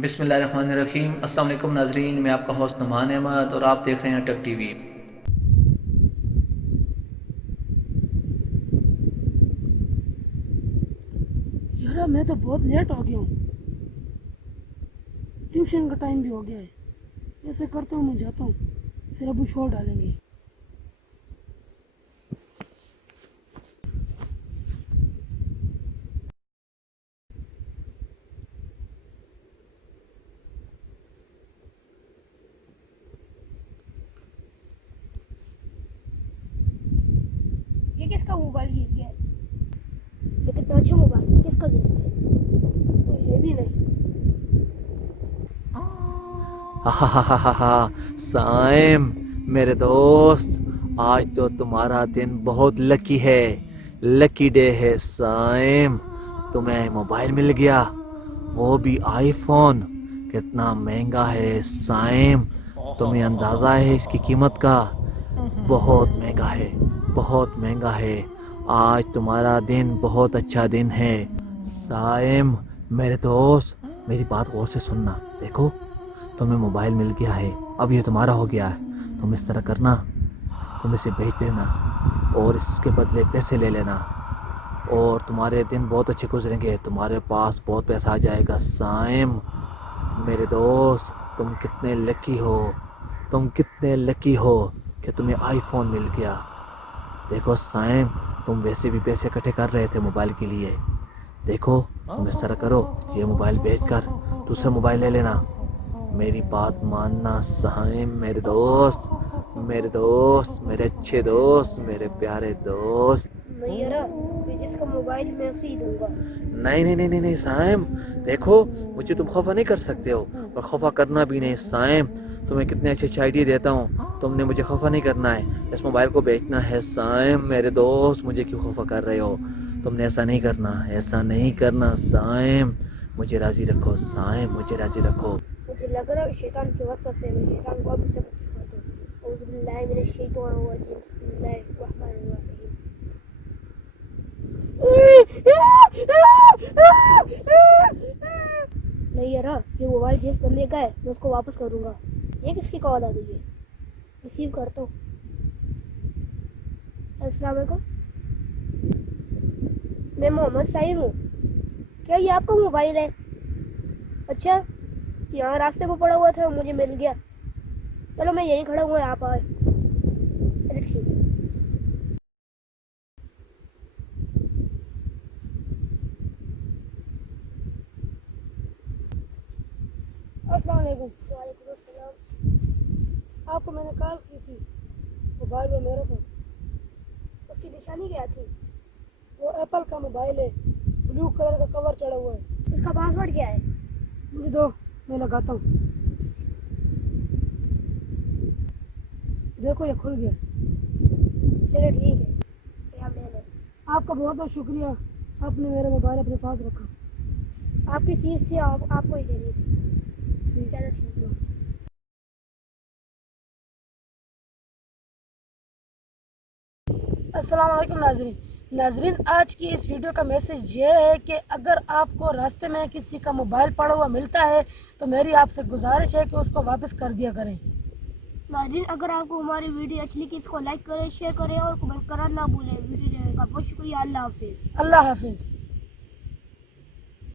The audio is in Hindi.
बिस्मिल्लाहिर्रहमानिर्रहीम। अस्सलाम वालेकुम नाजरीन, मैं आपका होस्ट नुमान अहमद और आप देख रहे हैं टक टीवी। यार मैं तो बहुत लेट हो गया हूँ। ट्यूशन का टाइम भी हो गया है। ऐसे करता हूँ, मैं जाता हूँ, फिर अभी शोर डालेंगे। ये किसका मोबाइल गिर गया है? ये कितना अच्छा मोबाइल किसका गिर गया है? कोई है भी नहीं। हा साइम, मेरे दोस्त, आज तो तुम्हारा दिन बहुत लकी है। लकी डे है साइम, तुम्हें मोबाइल मिल गया, वो भी आईफोन। कितना महंगा है साइम, तुम्हें अंदाज़ा है इसकी कीमत का? बहुत महंगा है, बहुत महंगा है। आज तुम्हारा दिन बहुत अच्छा दिन है साइम। मेरे दोस्त, मेरी बात गौर से सुनना। देखो, तुम्हें मोबाइल मिल गया है, अब ये तुम्हारा हो गया है। तुम इस तरह करना, तुम इसे बेच देना और इसके बदले पैसे ले लेना, और तुम्हारे दिन बहुत अच्छे गुजरेंगे। तुम्हारे पास बहुत पैसा आ जाएगा साइम। मेरे दोस्त, तुम कितने लकी हो, तुम कितने लकी हो कि तुम्हें आईफोन मिल गया। देखो साइम, तुम वैसे भी पैसे इकट्ठे कर रहे थे मोबाइल के लिए। देखो, तुम इस तरह करो, ये मोबाइल बेचकर दूसरा मोबाइल ले लेना। मेरी बात मानना साइम, मेरे दोस्त, मेरे दोस्त, मेरे अच्छे दोस्त, मेरे प्यारे दोस्त। नहीं यार, मैं जिसका मोबाइल मैं उसे ही दूंगा। नहीं नहीं नहीं नहीं नहीं साइम, देखो, मुझे तुम खफा नहीं कर सकते हो और खफा करना भी नहीं साइम। तुम्हें कितने अच्छे अच्छे आइडिया देता हूँ, तुमने मुझे खफा नहीं करना है, इस मोबाइल को बेचना है साइम। मेरे दोस्त, मुझे क्यों खफा कर रहे हो? तुमने ऐसा नहीं करना, ऐसा नहीं करना साइम। मुझे राजी रखो साइम, मुझे राजी रखो। मुझे लग रहा है शैतान की वसवसे से मैं शैतान को अभी सबक सिखाता हूँ। औज़ु बिल्लाहि मिनश शैतानिर रजीम। बिस्मिल्लाहिर रहमानिर रहीम। नहीं यार, ये मोबाइल जिस बंदे का है मैं उसको वापस करूंगा। ये किसकी कॉल आ गई है? रिसीव करता हूँ। अस्सलाम वालेकुम, मैं मोहम्मद साहिब हूँ। क्या ये आपका मोबाइल है? अच्छा, यहाँ रास्ते पर पड़ा हुआ था, मुझे मिल गया। चलो मैं यहीं खड़ा हुआ, आप आए। चलो ठीक है। अस्सलाम वालेकुम। वालेकुम अस्सलाम। आपको मैंने कॉल की थी, मोबाइल वो मेरा था। उसकी निशानी क्या थी? वो एप्पल का मोबाइल है, ब्लू कलर का कवर चढ़ा हुआ है। इसका पासवर्ड क्या है? मुझे दो, मैं लगाता हूँ। देखो, ये खुल गया। चलो ठीक है, ये आप ले लें। आपका बहुत बहुत शुक्रिया, आपने मेरा मोबाइल अपने पास रखा। आपकी चीज़ थी, आपको ही देनी थी। चलो ठीक है। अस्सलाम वालेकुम नाजरीन। नाजरीन, आज की इस वीडियो का मैसेज ये है कि अगर आपको रास्ते में किसी का मोबाइल पड़ा हुआ मिलता है तो मेरी आपसे गुजारिश है कि उसको वापस कर दिया करें। नाज़रीन, अगर आपको हमारी वीडियो अच्छी लगी, इसको लाइक करें, शेयर करें और कमेंट करना ना भूलें। वीडियो देखने का बहुत शुक्रिया। अल्लाह हाफिज़। अल्लाह हाफिज़।